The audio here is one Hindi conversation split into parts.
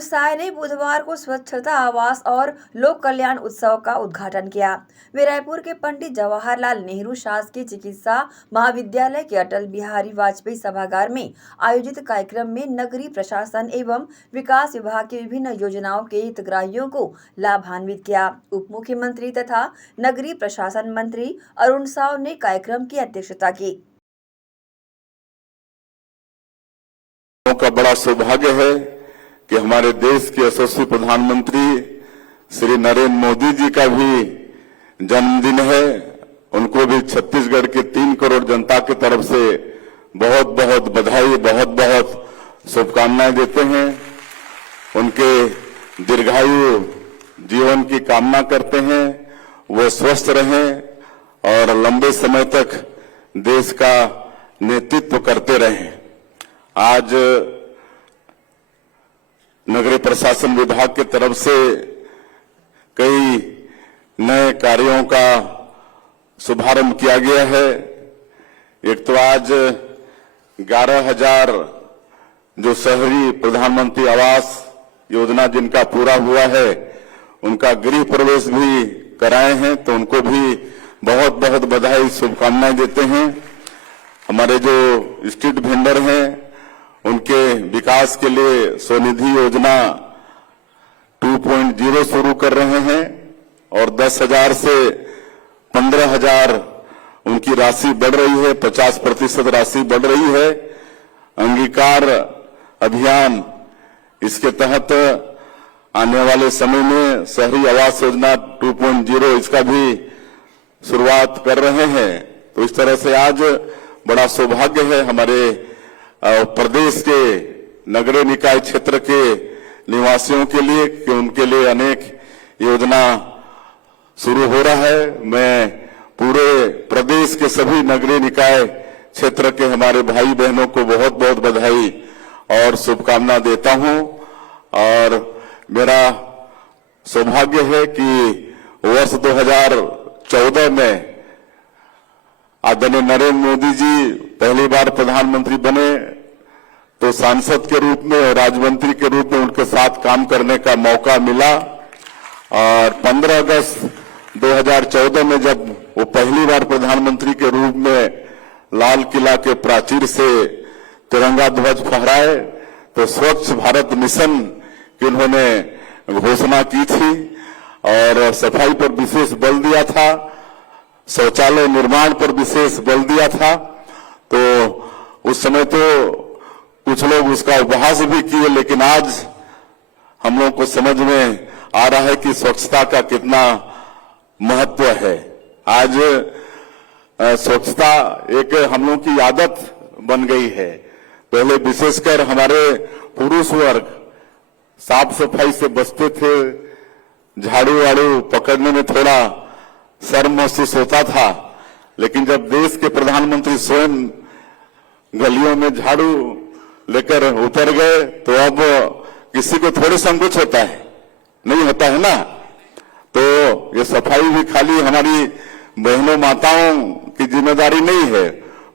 अरुण साय ने बुधवार को स्वच्छता आवास और लोक कल्याण उत्सव का उद्घाटन किया। वे रायपुर के पंडित जवाहरलाल नेहरू शासकीय चिकित्सा महाविद्यालय के अटल बिहारी वाजपेयी सभागार में आयोजित कार्यक्रम में नगरीय प्रशासन एवं विकास विभाग की विभिन्न योजनाओं के हितग्राहियों को लाभान्वित किया। उप मुख्यमंत्री तथा नगरीय प्रशासन मंत्री अरुण साय ने कार्यक्रम की अध्यक्षता की। का बड़ा सौभाग्य है कि हमारे देश के यशस्वी प्रधानमंत्री श्री नरेंद्र मोदी जी का भी जन्मदिन है। उनको भी छत्तीसगढ़ के 3 करोड़ जनता की तरफ से बहुत बहुत बधाई, बहुत बहुत शुभकामनाएं देते हैं। उनके दीर्घायु जीवन की कामना करते हैं, वो स्वस्थ रहें और लंबे समय तक देश का नेतृत्व करते रहें। आज नगरीय प्रशासन विभाग की तरफ से कई नए कार्यों का शुभारंभ किया गया है। एक तो आज 11,000 जो शहरी प्रधानमंत्री आवास योजना जिनका पूरा हुआ है, उनका गृह प्रवेश भी कराए हैं, तो उनको भी बहुत बहुत बधाई, शुभकामनाएं देते हैं। हमारे जो स्ट्रीट वेंडर हैं, उनके विकास के लिए स्वनिधि योजना 2.0 शुरू कर रहे हैं और 10,000 से 15,000 उनकी राशि बढ़ रही है, 50% राशि बढ़ रही है। अंगीकार अभियान, इसके तहत आने वाले समय में शहरी आवास योजना 2.0 इसका भी शुरुआत कर रहे हैं। तो इस तरह से आज बड़ा सौभाग्य है हमारे प्रदेश के नगरीय निकाय क्षेत्र के निवासियों के लिए कि उनके लिए अनेक योजना शुरू हो रहा है। मैं पूरे प्रदेश के सभी नगरीय निकाय क्षेत्र के हमारे भाई बहनों को बहुत बहुत बधाई और शुभकामना देता हूं। और मेरा सौभाग्य है कि वर्ष 2014 में आदरणीय नरेंद्र मोदी जी पहली बार प्रधानमंत्री बने, तो सांसद के रूप में और राज्य मंत्री के रूप में उनके साथ काम करने का मौका मिला। और 15 अगस्त 2014 में जब वो पहली बार प्रधानमंत्री के रूप में लाल किला के प्राचीर से तिरंगा ध्वज फहराए, तो स्वच्छ भारत मिशन की उन्होंने घोषणा की थी और सफाई पर विशेष बल दिया था, शौचालय निर्माण पर विशेष बल दिया था। तो उस समय तो कुछ लोग उसका उपहास भी किए, लेकिन आज हम लोगों को समझ में आ रहा है कि स्वच्छता का कितना महत्व है। आज स्वच्छता एक हम लोगों की आदत बन गई है। पहले विशेषकर हमारे पुरुष वर्ग साफ सफाई से बचते थे, झाड़ू वाड़ू पकड़ने में थोड़ा शर्म महसूस होता था, लेकिन जब देश के प्रधानमंत्री स्वयं गलियों में झाड़ू लेकर उतर गए, तो अब किसी को थोड़ी संकोच होता है, नहीं होता है ना। तो ये सफाई भी खाली हमारी बहनों माताओं की जिम्मेदारी नहीं है,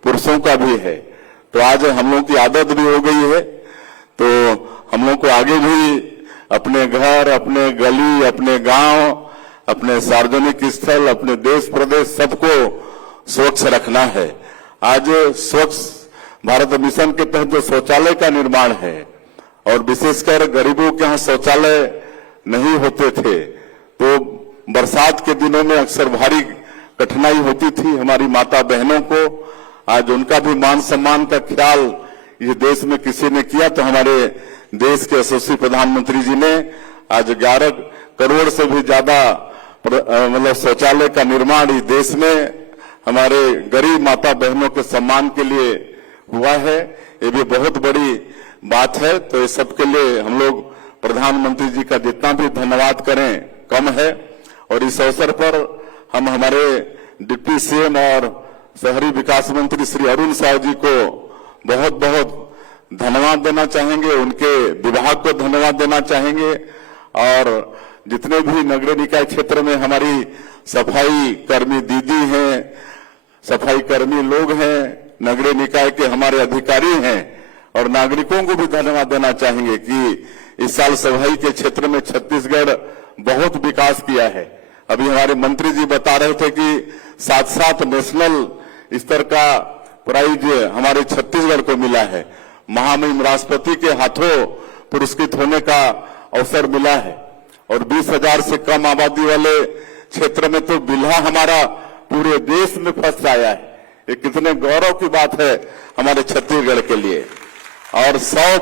पुरुषों का भी है। तो आज हम लोगों की आदत भी हो गई है, तो हम लोग को आगे भी अपने घर, अपने गली, अपने गांव, अपने सार्वजनिक स्थल, अपने देश प्रदेश सबको स्वच्छ रखना है। आज स्वच्छ भारत मिशन के तहत जो शौचालय का निर्माण है, और विशेषकर गरीबों के यहाँ शौचालय नहीं होते थे, तो बरसात के दिनों में अक्सर भारी कठिनाई होती थी हमारी माता बहनों को। आज उनका भी मान सम्मान का ख्याल इस देश में किसी ने किया, तो हमारे देश के यशस्वी प्रधानमंत्री जी ने आज 11 करोड़ से भी ज्यादा मतलब शौचालय का निर्माण इस देश में हमारे गरीब माता बहनों के सम्मान के लिए हुआ है। ये भी बहुत बड़ी बात है। तो इस सब के लिए हम लोग प्रधानमंत्री जी का जितना भी धन्यवाद करें कम है। और इस अवसर पर हम हमारे डिप्टी सीएम और शहरी विकास मंत्री श्री अरुण साय जी को बहुत बहुत धन्यवाद देना चाहेंगे, उनके विभाग को धन्यवाद देना चाहेंगे। और जितने भी नगरीय निकाय क्षेत्र में हमारी सफाई कर्मी दीदी हैं, सफाई कर्मी लोग हैं, नगरीय निकाय के हमारे अधिकारी हैं, और नागरिकों को भी धन्यवाद देना चाहेंगे कि इस साल सफाई के क्षेत्र में छत्तीसगढ़ बहुत विकास किया है। अभी हमारे मंत्री जी बता रहे थे कि 7 नेशनल स्तर का प्राइज हमारे छत्तीसगढ़ को मिला है। महामहिम राष्ट्रपति के हाथों पुरस्कृत होने का अवसर मिला है और 20,000 से कम आबादी वाले क्षेत्र में तो बिल्हा हमारा पूरे देश में फर्स्ट आया है। ये कितने गौरव की बात है हमारे छत्तीसगढ़ के लिए। और 100